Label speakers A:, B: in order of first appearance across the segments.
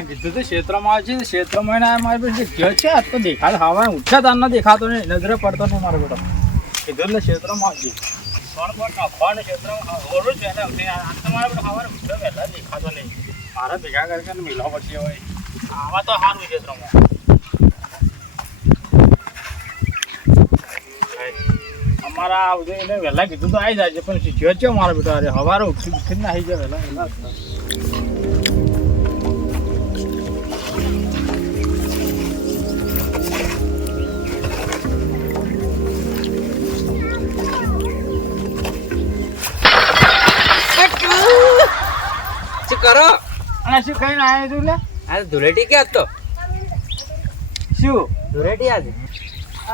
A: વહેલા કીધું તો ક્ષેત્રમાં આવે છે ક્ષેત્રમાં ના મારી પાસે ગયો છે? આ તો દેખાડ હવા ઉઠ્યા તાર દેખાતો નહીં, નજરે પડતો નહીં મારો બેટો. કીધું એટલે ક્ષેત્રમાં આવજો. પણ પણ નફાને ક્ષેત્રમાં ઓરું છે ને ઉઠીને આ તો બેટો ઉઠ્યો વહેલા દેખાતો નહીં. મારા ભેગા કરીને મિલવા પડશે હવે. આવા તો સારું ક્ષેત્રમાં. અમારા એને વહેલા કીધું તો આવી જાય છે પણ શીખ્યો છે મારો બેટો? અરે હવારે ઉઠી ઉઠીને આવી જાય વહેલા વહેલા.
B: કરો?
A: અને શું કહીને આવ્યો તું લે?
B: આ ધૂળેટી ક્યાં હતો
A: શું?
B: ધૂળેટી આજે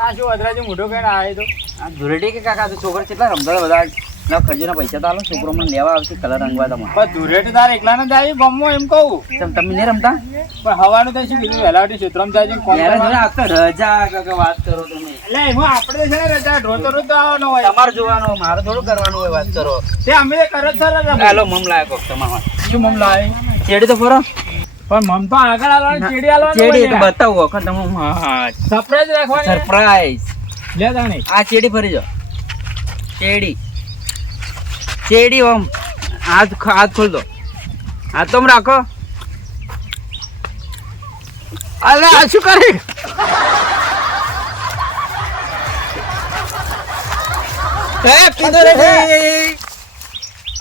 A: આ શું અધરાજી મોટો કહીને આવ્યો તો?
B: આ ધૂળેટી કે કાકા તો છોકરા કેટલા રમતા બધા ના ખજૂરના પૈસા તો આલો છોકરો મને લેવા આવશે કલર રંગવા તમારે.
A: પણ ધૂળેટી તારે એકલા ને જાય ગમો એમ કહું.
B: તમે તમે નહીં રમતા?
A: પણ હવાનું તો શું કીધું વહેલાવટી ક્ષેત્રમાં જાય કોણ
B: રજા વાત કરો તમે.
A: એટલે એમાં આપણે છે ને રજા રોતો રોતો આવવાનો હોય.
B: તમારે જોવાનું મારે થોડું કરવાનું હોય વાત કરો.
A: તે અમે તો કરે જ છે રજા.
B: હાલો મમ લાયકો તમારે
A: શું મમ લાવે
B: ચેડી તો ફરો.
A: પણ મમ તો આગળ આવવાનું ચેડી આવવાનું
B: ચેડી તો બતાવો વખત તમે
A: સરપ્રાઈઝ રાખવાની.
B: સરપ્રાઈઝ
A: લે તાણી
B: આ ચેડી ફરી જો. ચેડી. ચેડી ઓમ. હાથ હાથ ખોલ દો. હાથ તો રાખો.
A: અલે આ શું કરી?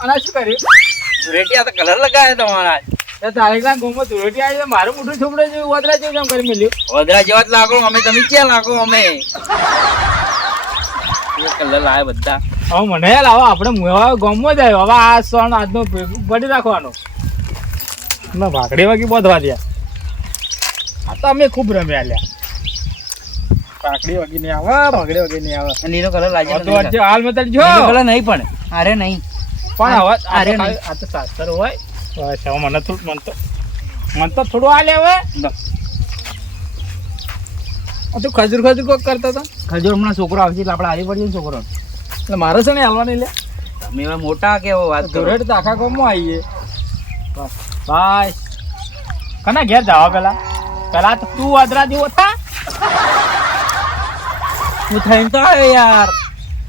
A: અને શું કર્યું?
B: ધૂળેટી તો કલર લગાવ્યો તમારા
A: તે તારે એકલા ગોમાં આવી મારું મોટું છોકરો જેવું વદરા જેવું કેમ કરી મેલ્યું.
B: વદરા જેવા જ લાગો અમે તમે ક્યાં લાગો અમે? કલર લાવે બધા.
A: હવે મને હવે આપણે મુવા ગામમાં જ આવ્યો હવે આ સણ આજનો પડી રાખવાનો. ના ભાગડી વાગી બોધવા દે આ તો અમે ખૂબ રમ્યા લ્યા. ભાગડી વાગી નહીં આવે. ભાગડી વાગી નહીં આવે.
B: નીલો કલર લાગે
A: તો આજે હાલ મેં જો.
B: કલર નહીં પણ અરે નહીં.
A: પણ હવે
B: અરે નહીં.
A: આ તો શાસ્ત્ર હોય. બસ હવે મને થોડું મન તો મન તો થોડું હાલે હવે. તું ખજૂર ખજૂર કોક કરતા હતા.
B: ખજૂર હમણાં છોકરો આવશે એટલે આપણે આવી પડશે છોકરો.
A: એટલે મારે છે ને હાલવાની લે.
B: તમે એવા મોટા કેવો વાત કરો?
A: ધોરેડ તો આખા ગામમાં આવીએ. બાય. કના ઘેર જાવા પેલા? પેલા તો તું અદરા જેવો થા.
B: હું થઈને તો આવ્યો યાર.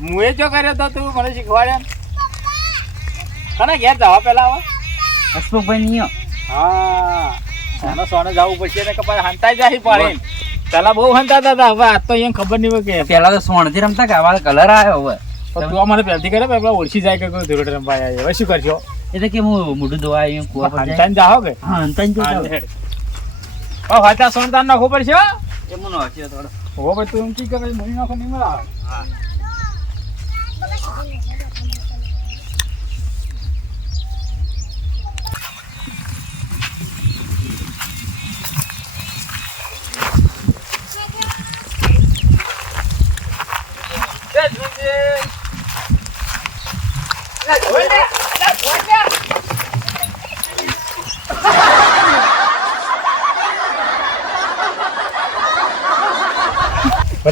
A: હું એ જો કર્યો તો તું મને શીખવાડ્યા કને ઘેર જવા પેલા હવે?
B: હસમુખભાઈ નિયો
A: હા. સોને સોને જવું પડશે ને કપાસ હંતાઈ જાય પાડીને. પેલા બહુ હંતાતા હતા. હવે આજ તો અહીંયા ખબર નહીં કે
B: પેલા તો સોણથી રમતા કે આવા કલર આવ્યો હવે.
A: તો મને પહેલથી કરે પેલા ઓળખી જાય કે કોઈ ધોરેડ રમવા આવ્યા હવે શું કરશો?
B: એટલે કે હું મોઢું ધોવા આવ્યું કુવા પર
A: હંતાઈ જાઓ કે?
B: હા હંતાઈ જો
A: હા, વાંચા સોનતાન નાખવું પડશે
B: એ મને હસ્યો થોડો.
A: હો ભાઈ તું એમ કી કે ભાઈ મરી નાખો નહીં મળે
B: હા.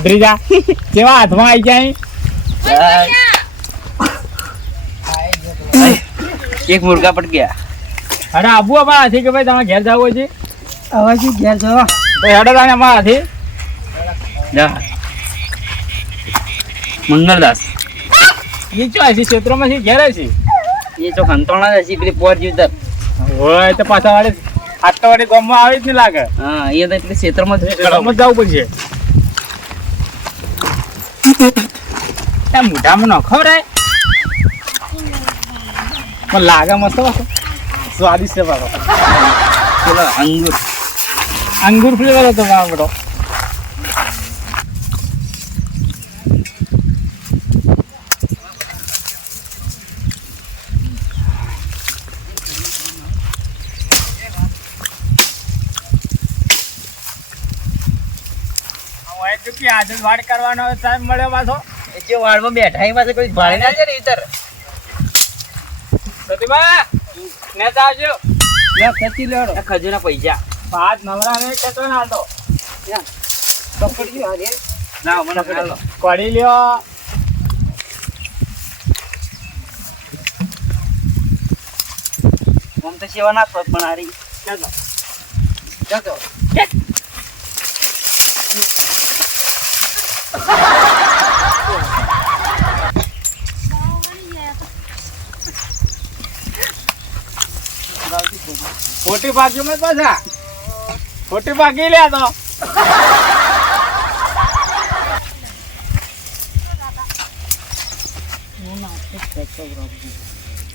A: ભત્રીજા કેવા હાથમાં આવી ગયા
B: એક મુર્ગા પટ ગયા.
A: અરે આબુ અમારા હાથી કે ભાઈ તમે ઘેર જવું છે
B: હવે શું ઘેર જવા
A: ભાઈ હેડો તમે અમારા હાથી
B: જા. મંગળદાસ
A: એ ચો છે ક્ષેત્રમાં છે ઘેર છે
B: એ તો ખંતોણા જ હશે પેલી પોર જીવતર
A: હોય તો પાછા વાળે આટલા વાળી ગામમાં આવી જ નહીં લાગે.
B: હા એ તો એટલે ક્ષેત્રમાં જ
A: જવું પડશે. ત્યાં મોઢામાં ન ખવડાય પણ લાગે મસ્ત સ્વાદિષ્ટ પાછો
B: પેલો અંગુર.
A: અંગુર ફ્લેવર હતો મારો કે આજે વાડ કરવાનો ટાઈમ મળ્યો પાછો.
B: જે વાળમાં બેઠા એમાં તો કોઈ ભાડે ના છે ને ઈતર.
A: સતીબા નેતા આવજો.
B: ખેંચી લેડો ખજૂરના પૈસા.
A: પાંચ નવરા ને કેતો ને
B: મને
A: કડી લ્યો.
B: મમ તો સેવા ના પણ હારી.
A: ચાલો. ખોટી ભાગી મેં પાછા ખોટી ભાગી લે તો.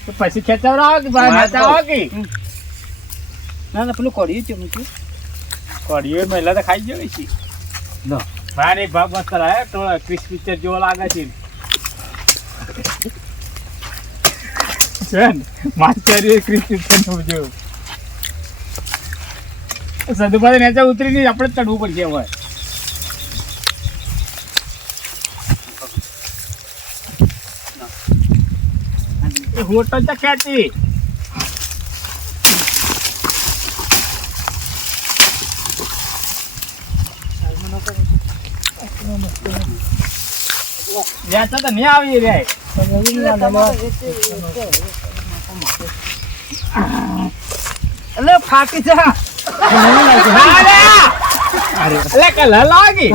A: પછી ખેંચાવડાવો કે ભાઈ નાચાવો કે?
B: ના ના પેલું કર્યું છે મૂકી
A: કોડીઓ મહિલા તો ખાઈ જવી છે.
B: લો.
A: ભાઈ ને એક ભાગ મસ્ત લાગે તો ક્રિસ પિક્ચર જેવો લાગે છે. છે ને? માસ્ટર ક્રિસ પિક્ચર જોવું જેવું સદુભાઈ નીચે ઉતરીને આપણે જ ચડવું પડશે હવે. હોટલ તો ખેંચી. વ્યાચો તો નહીં આવી રે.
B: એટલે ફાટી
A: એટલે કલર લાગી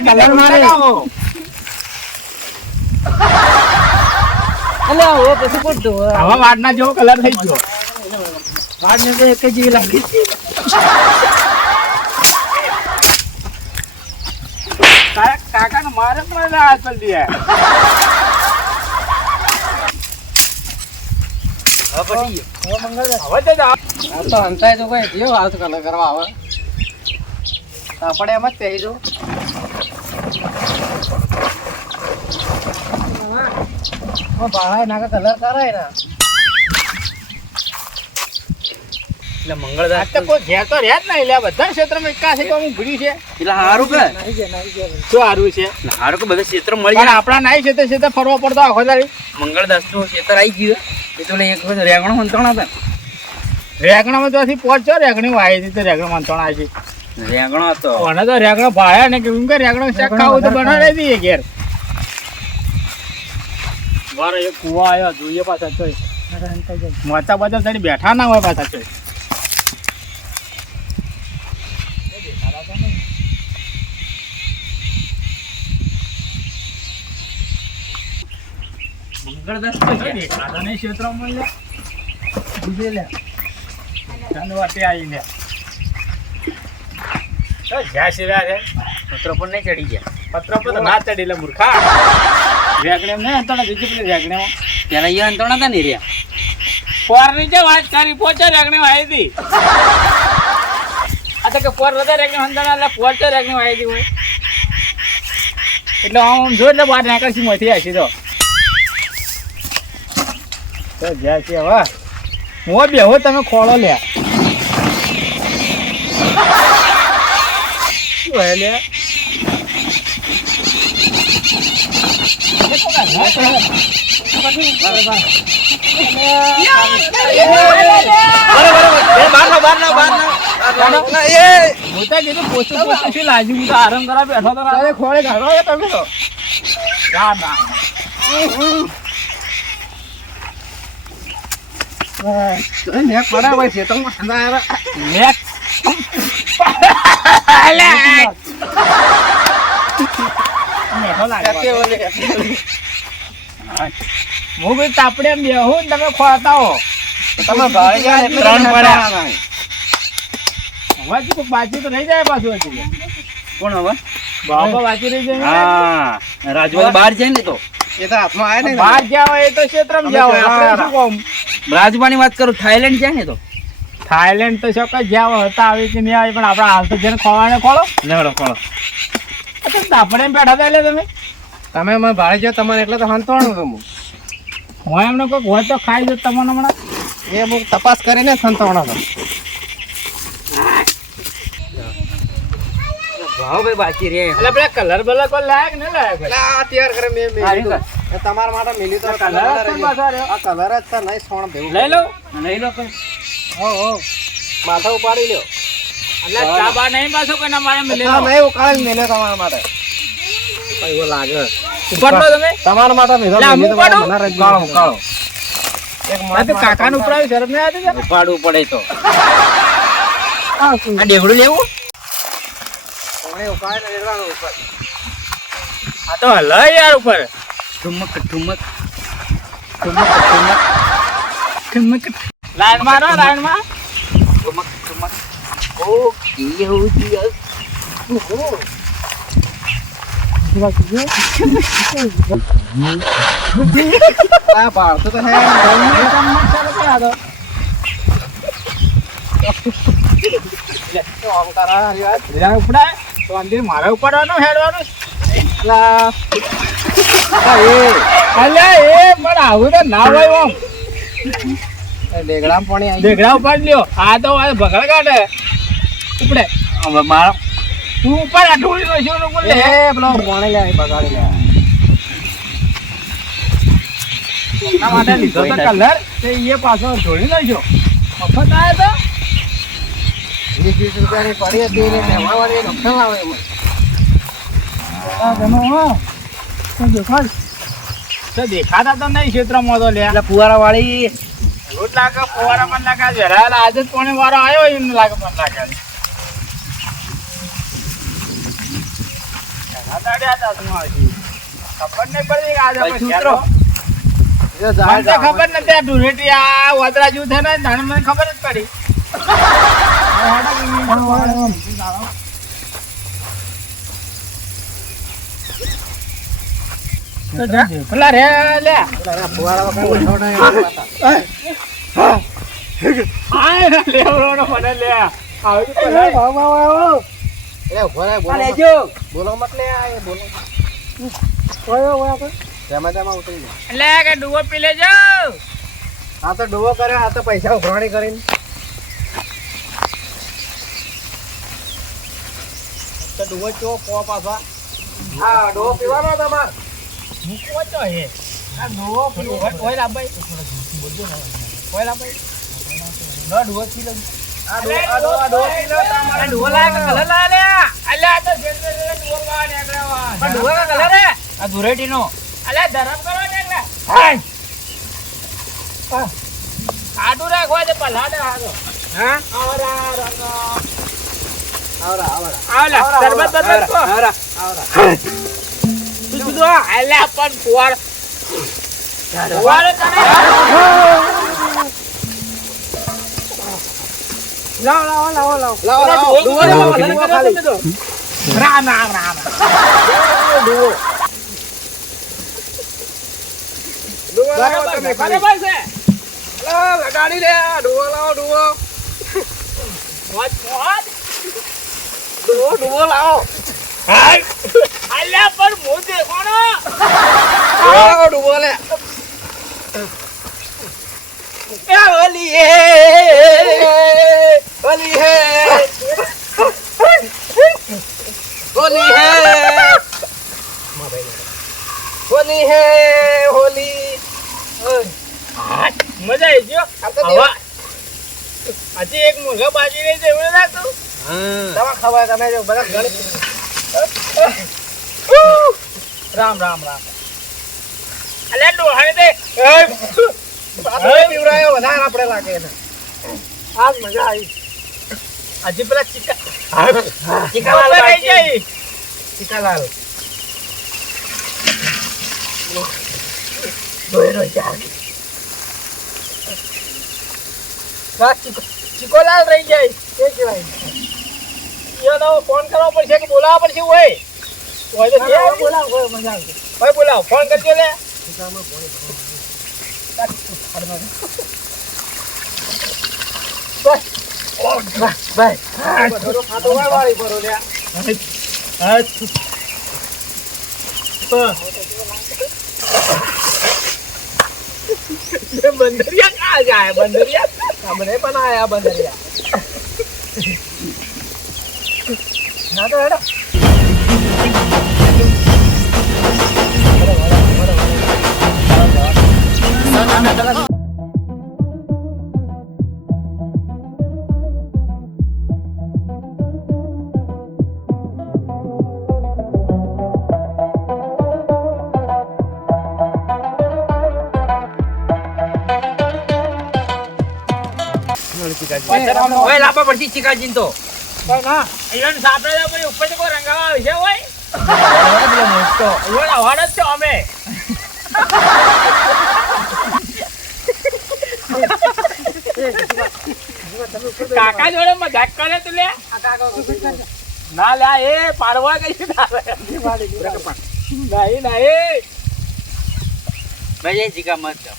A: કલર મારે વાડના જેવો કલર થઈ ગયો
B: એક જ લાગી છે.
A: તારા કાકાને મારે જ મને હાથ પર
B: હવે.
A: હવે તો
B: કઈ હાથ કલર કરવા આવે તો આપણે એમ જ પહેરી દો ભાડા નાકા કલર કરાય ને. એટલે મંગળદાસ
A: તો કોઈ ઘેર તો રહ્યા જ નહીં. એટલે બધા ક્ષેત્રમાં એકા છે તો હું છે?
B: એટલે સારું કે?
A: શું સારું છે?
B: સારું કે બધા ક્ષેત્ર મળી જાય.
A: આપણા નાઈ ક્ષેત્ર ક્ષેત્ર ફરવા પડતો આખો દાડી
B: મંગળદાસનું ક્ષેત્ર આવી ગયું. એ તો એક વખત રેગણો મંત્રણ હતા.
A: રેગણામાં તો રેગણી વાય હતી તો રેગણ આવી
B: રેગણો હતો.
A: મને તો રેગણો ભાયા ને કેવું કે રેગણો શાક ખાવું તો બનાવી દઈએ ઘેર. મારો એક કુવા આવ્યો જોઈએ પાછા તો મોટા બધા બેઠા ના હોય પાછા તો
B: મંગળદાસ તો છે.
A: દેખાતા નહીં ક્ષેત્રમાં લે બીજે લે. ધનવટી આવી લે. તો જ્યાં શિરા છે.
B: પત્ર પર નહીં ચડી ગયા.
A: પત્રો પર તો ના ચડી લે મૂર્ખા. રેગણે ને અંતણા બીજી પેલી રેગણે
B: પેલા એ અંતણ હતા ને રહ્યા
A: પોર નીચે વાત કરી પોચે રેગણે આવી હતી. આ તો કે પોર રદે રેગણે અંતણા એટલે પોચે રેગણે આવી હતી હોય એટલે હું જો એટલે બહાર નીકળશી મોથી આવી તો. તો જ્યાં છે હવે. હું બેહો તમે ખોળો લે. આરામ કરવા બેઠો તો. તમે નેક? હું. બી તાપડે એમ બેહું ને તમે ખોળતા હો.
B: તમે ભાડે ગયા એટલે
A: ત્રણ પડ્યા. બાકી તો રહી જાય પાછું હજી.
B: કોણ હવે?
A: બાબા બાકી રહી જાય
B: હા બહાર જાય ને તો.
C: એ તો હાથમાં આવે ને
A: બહાર હોય એ તો ક્ષેત્રમાં હોય આપણે શું કહું?
B: રાજવાની વાત કરું થાઈલેન્ડ ક્યાં ને તો?
A: થાઈલેન્ડ તો ચોક્કસ જ્યાં હતા આવી કે નહીં આવી પણ આપણે હાલ તો જેને ખોવાને ખોલો.
B: લેવડો ખોળો
A: આપણે એમ બેઠા હતા એટલે તમે.
C: તમે મને ભાડે જો તમને એટલે તો સંતોણું તમે હું
A: એમને કોઈક હોય તો ખાઈ જો તમને હમણાં.
C: એ હું તપાસ કરીને સંતોણો તમે
B: ભાવ ભાઈ બાકી રે
A: એટલે પેલા કલર બલર કોઈ લાયક ને લાયક
C: તૈયાર કરે મેં એ તમારા માટે મિલી તો
A: કલર જ છે
C: આ કલર જ છે નહીં સોણ ભેવું
A: લઈ લો.
B: લઈ લો
C: હો હો. માથા ઉપાડી લ્યો.
A: એટલે ચાબા નહીં પાછો કોઈના મારે મિલે
C: હા, નહીં ઉકાળી મિલે તમારા માટે. એવું લાગે.
A: ઉપાડો તમે.
C: તમારા માટે મિલે
A: મિલે હું
C: મેલ્યું તો
A: ઉપાડું?
C: મને રજી
B: કાળો કાળો
C: એક
A: આ કાકાનું ઉપરાયું શરમ નહીં આવતી
B: ઉપાડવું પડે તો. આ ડેગડું લેવું?
C: કોણે ઉપાડે ને રેડવાનું ઉપર.
A: આ તો હલાય યાર ઉપર.
B: ઠુમક ઠુમક.
A: લાઈન મારો લાઈનમાં
B: ઠુમક ઠુમક. ઓ કેવું દિવસ
A: ઓહો. મારે ઉપાડવાનું હેડવાનું. અલ્યા એ પણ આવું તો ના હોય ઓમ
C: પાણી આવી
A: દેખડા લ્યો. આ તો આ ભગડ કાઢે. ઉપડે.
B: હવે મારો
A: તું ઉપર આ નો શું બોલે
C: એ પેલો પાણી લે બગાડી લે.
A: એના માટે લીધો તો કલર. તે એ પાછો ઢોળી લેજો મફત આયો તો?
C: વીસ વીસ રૂપિયાની પડી હતી ને નુકસાન આવે એમાં.
A: તમે તો દેખાતા તો નહીં ક્ષેત્રમાં તો લે.
B: એટલે ફુવારા વાળી
A: રોટ લાગે ફુવારા પણ લાગે વેરાયેલા આજે જ કોને વારો આવ્યો લાગે પણ લાગે. ખબર નહીં પડી આજે
B: ભાઈ
A: પછી
B: સૂત્રો.
C: જો
A: મને
C: જાય
A: તો ખબર નથી આ ઢુરેટી આ વાદળા જેવું ને મને ખબર જ પડી તો જા.
C: તેમાં તેમાં ઉતરી
A: લે કે ડુવો પી લેજો
C: આ તો ડુવો કર્યો આ તો પૈસા ઉઘરાણી કરીને
A: તો ડુવો ચો કો પાછા
C: હા ડુવો પીવાનો તમાર.
A: મૂકવો તો હે આ ડુવો પીવો ઓય લાભાઈ આવરા
C: આવરા આવરા
A: સરબત બદલ કો
C: આવરા
A: તું કીધું આ અલ્યા પણ ફુવાર ફુવાર તને
C: લાવો લાવો લાવો લાવો લાવો
A: પેલા
C: લાવો
A: ડુવો
C: ડૂબો
A: ડુવો
C: ડૂબો
A: ડુવો
C: ખાલી.
A: ખાલી રામ રામ રામ
C: ડૂબો ડૂબો લાવો
A: બરાબર
C: તમે
A: છે
C: ખાલી.
A: બરાબર છે
C: લાવો, લગાડી લે આ ડૂબો લાવો ડૂબો
A: મોજ મોજ
C: ડૂબો ડૂબો લાવો
A: અલ્યા પણ હું દેખોણો?
B: એ ઓલી
C: હોલી હે હોલી હે હોલી હે હોલી
A: મજા આવી ગયો.
C: આ તો
A: હવે. હજી એક મુર્ગા બાજી રહી છે એવું લાગતું
C: દવા ખબર તમે બધા ગણિત
A: રામ રામ રામ. અલ્યા ડોહાને દે.
C: આપણે પીવડાયો? વધારે આપણે લાગે એને.
A: આજ મજા આવી. હજી પેલા ચિકા
C: ચીકાલાલ
A: રહી
C: બાકી.
A: જાય
C: ચીકાલાલ.
A: ચીકોલાલ રહી જાય.
C: એ કહેવાય?
A: ફોન કરવો પડશે કે બોલાવવા પડશે હોય? હોય તો હોય મજા આવશે બોલાવ ફોન કરજો લે. બંદરિયા જાય બંદરિયા
C: પણ આયા બંદરિયા ના તો હેડો
A: પથ્થરમાં
B: ઓય લાંબા પડશે ચિકાજીન તો.
A: ઈવન સાપડે તો પછી ઉપર તો રંગાવા આવશે જ છો અમે. કાકા જોડે મજાક કરે તું લે. ના લે એ પાડવા કઈ નહીં નહીં.
B: ભાઈ ચિકા મત જાઓ.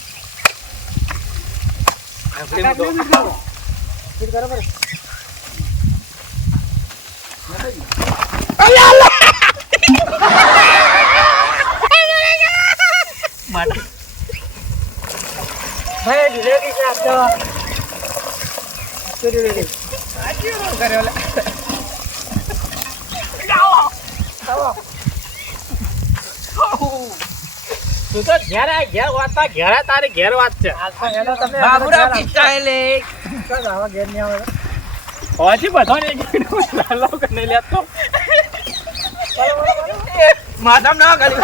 B: માટે.
A: તું. તો ઘેર આ ઘેર વાત ઘેર તારી ઘેર વાત છે.
B: લે
A: હોજી બધો ને લાલો કે નહીં લેતો
B: માથામાં ના ગાલી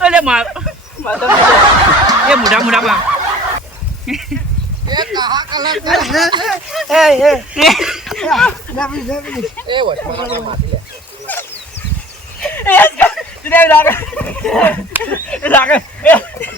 B: અલે માર માથામાં એ મુઢા મુઢા માં એ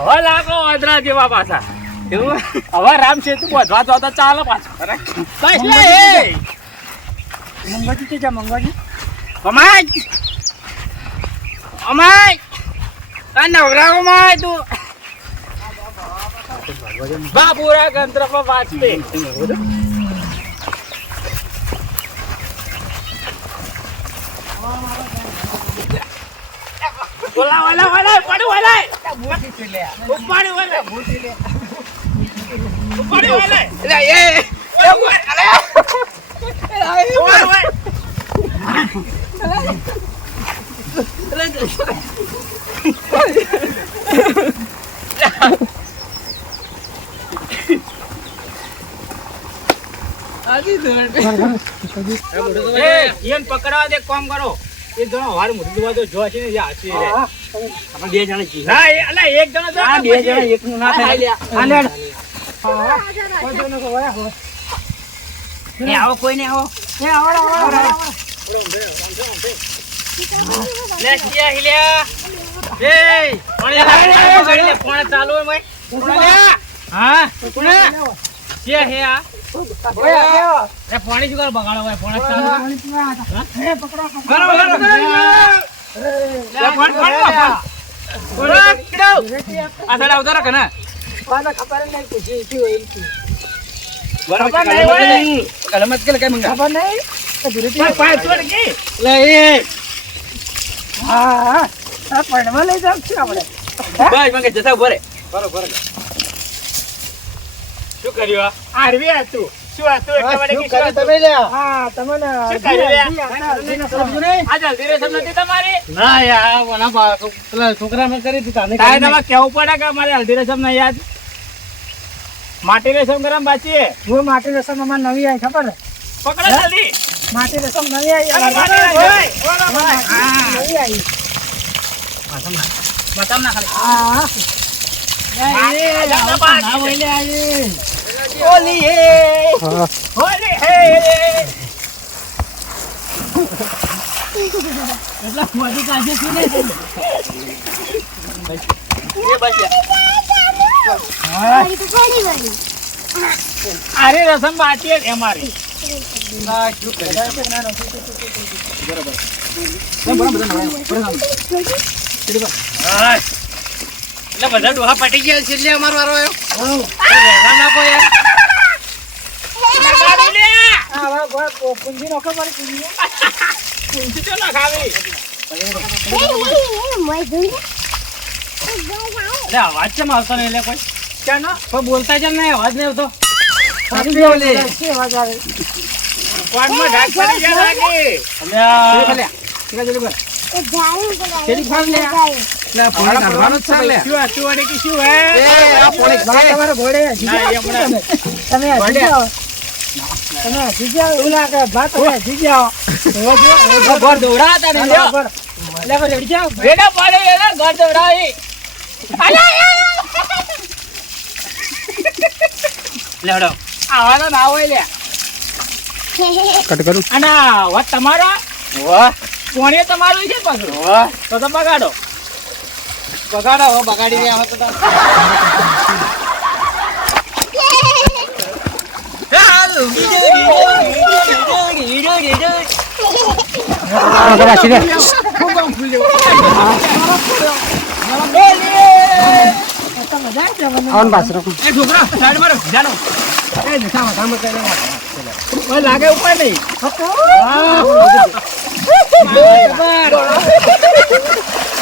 A: હવે લાગો અદરા જેવા પાછા.
B: એવું?
A: હવે રામ સેતુ વધવા તો તો ચાલો પાછો. બસ લે એ
B: અમાય અમાય આ નવરાવો માય તું.
A: બાબુરા ગંત્ર પર વાંચતે. ઓલા ઓલા ઓલા પડી ઓલા ઉપાડી
B: એ
A: પકડવા દે કામ કરો. એક જણો વાર મોટી દુવા તો જો છે ને જે હાસી
B: આપણે બે જણા છીએ.
A: ના એ એક જણો તો
B: આ બે જણા એકનું ના થાય. એ આવો કોઈ ને આવો એ
A: લે, ચાલુ પાણી. હા પાણી. છે હે આ. પાણી શું કરે બગાડો ભાઈ? પાણી સાઈડ આવતા રહો કે ના? ખબર નહીં
B: કલમત કે કઈ મંગા?
A: પણ પાંચ વાર કે?
B: લે એ. બસ મંગે જતા ઊભો રે.
A: શું કર્યું આરવી હતું. શું હતું? એટલા માટે કે શું હતું? શું કર્યું લે? આ જલ્દી રેશમ નથી તમારી?
C: ના યાર ઓના બા- પેલા છોકરાને કરી હતી તાને
A: તારે તમારે કેવું પડે કે અમારે હલ્દી રસમ નહીં યાદ? માટી રેસમ ગરમ બાચી હું?
C: માટી રેસમ અમાર નવી આવી ખબર?
A: પકડો જલ્દી.
C: માટી રસમ નવી
A: માટી રસમ, ના ના
C: આવી
A: હોલી હે હોલી હે
C: એટલા મોટી કાઢી છે ને
B: એ
A: આરી રસમ બાચી હે અમારી હા.
B: એટલે બધા ડોહા પટી ગયા છે એટલે અમારો વારો આવ્યો.
A: ના કોઈ.
C: પૂંજી નોખો પૂંજી
A: તો ના ખાવી. અવાજ કેમ આવતો નહીં એટલે કોઈ? ક્યાં ના
C: કોઈ બોલતા જ નહીં અવાજ નહીં આવતો.
D: સાચી બોલે. શી અવાજ આવે?
A: કોર્ટમાં ઢાક પડી ગયા લાગે? અલ્યા.
C: પેલી ફાડ લે. લે પોણી કાઢવાનો જ છે લે
A: શું હતું વળી કે શું હે?
C: એ આ પોણી
D: તમારે ઘોડે હજી
A: ના, એ
D: જાઓ.
A: હમણાં-
D: તમે. હજી જાઓ. તમે હજી જાઓ. એવું લાગે, બા હજી જાઓ. એવો જો, એવો જો.
C: ઘર દોડા હતા ને
D: લ્યો, લે, બરાબર, રેડી જાઓ.
A: રેડા પાડે એના ઘર દોડાવી.
C: લેવડો
A: આવાનો ના હોય લે.
D: કટ કરું.
A: અને વાત તમારો?
C: વાહ.
A: કોણે તમારું છે પાછું? તો તો બગાડો
C: બગાડો હો બગાડી રહ્યા હતો
A: લાગે ઉપર નહીં.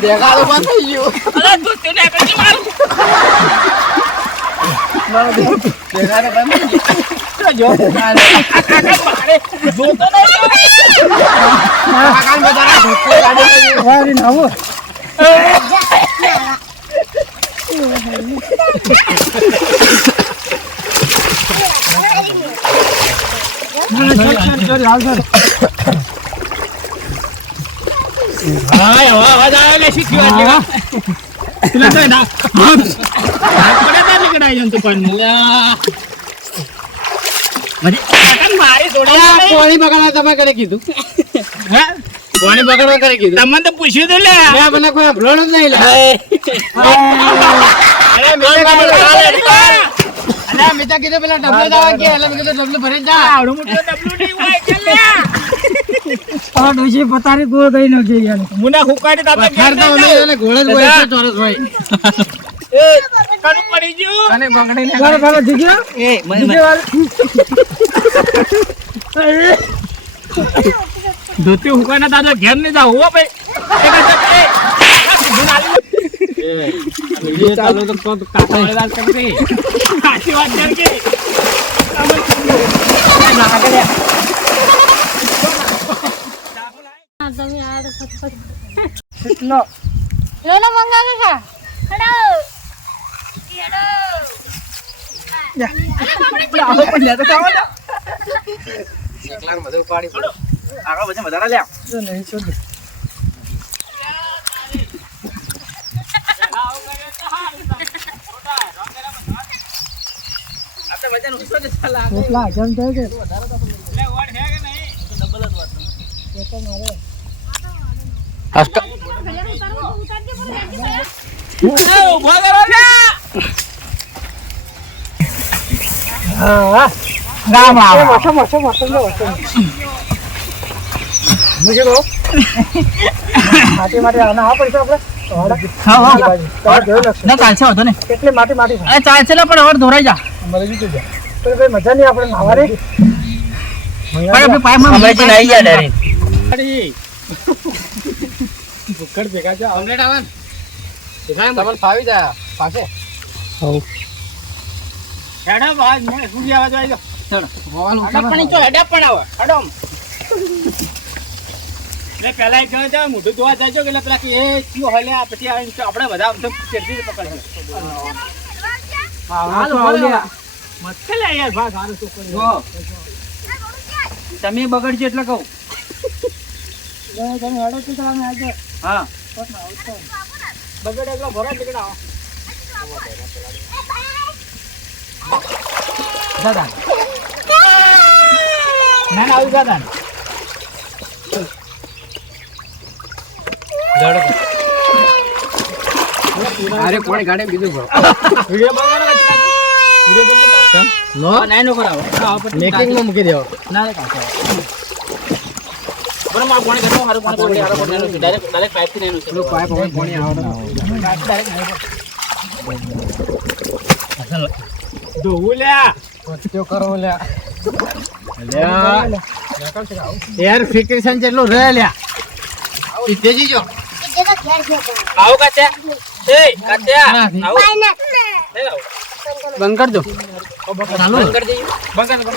C: દેખાડો બંધ થઈ ગયું
A: અલા તું તેને પછી મારું
C: દેખાડો બંધ થઈ ગયું
A: જો મારે જોતો નહીં
C: કાકાને બધાને ધોકો કાઢી નાખ્યો.
D: વારી ને આવો.
A: હા એવો અવાજ મારી નહીં.
C: પોણી બગાડવા તમે કરે કીધું
A: હે?
C: પોણી પકડવા કરે કીધું?
A: તમને તો પૂછ્યું તું લે.
C: મેં મને કોઈ ભ્રોણ જ નહીં લે.
A: અરે મેં
C: મેં તો કીધું પેલા ડબલો દાવા કે એટલે મેં કીધું ડબલો ભરી જા
A: આવડું મોટું ડબલું નહીં હોય કે લે.
D: આ ડોશી પતારી ગોળ ગઈ નાખી યાર.
A: મુના હુકાડી તાતા
C: પથ્થર તો અમે એને ઘોડે જ હોય છે, ચોરસ હોય.
A: એ કનું પડી ગયું.
C: અને બગડી ને
D: જીગ્યો?
C: એ
D: વાળી?
A: હુકાય ના દાદા ઘેર નહીં જાવ હો ભાઈ લે.
C: કોક.
A: સાચી વાત કર કે
D: લો.
A: આવો પણ લેતો આવો ને.
C: એકલાને બધું પાડી પડો
A: આગળ વચ્ચે વધારે
D: લ્યા. નહીં, છોડ દે. એટલા હજાર થાય કે? એ મુજે કહો. માટી માટી આના આ પૈસા આપણે.
A: હા. ના ચાલશે વાંધો
D: કેટલી માટી માટી છે.
A: અરે ચાલશે લે પણ હવે ધોરાઈ જા
D: મરી જીતું જા. તો ભાઈ મજા નહીં આપણે નાવાની.
A: પણ આપણે
C: ડરી.
A: ભૂખડ ભેગા છે
C: કમ્પ્લીટ આવે ને તમને ફાવી જાય પાસે
A: હેડા બાજ મેં સૂર્ય આવાજ પણ પણ આવે હડમ મેં પેલા એક જણા જાય મોઢું ધોવા જાય એટલે પેલા કે એ શું હલે પછી આપણે બધા આમ ચેડતી પકડે
D: હા, તો આવું
A: મસ્ત લે યાર ભાગ હારું
B: તમે બગડજો એટલે કહું.
D: તમે હેડો તો તમે આજે
B: હા.
A: બગડે એટલો ભરો નીકળે દાદા. ના આવ્યું દાદા.
B: અરે કોણ ગાડે બીજું
A: વિડિયો વિડિયો? નો કરાવો.
C: મૂકી દેવો.
A: ના રે કાકા. બરાબર, મારું પાણી ઘરમાં મારું પાણી પકડી, હારું પાણી એનું છે. થી.
C: પાઇપ હવે આવે. એર ફિક્રેશન જેટલું રહે લ્યા. તેજી જો.
A: આવો કાત્યા? એ, કાત્યા, આવો.
C: બંધ કર દો
A: બંધ કર દઈએ. બંધ કર.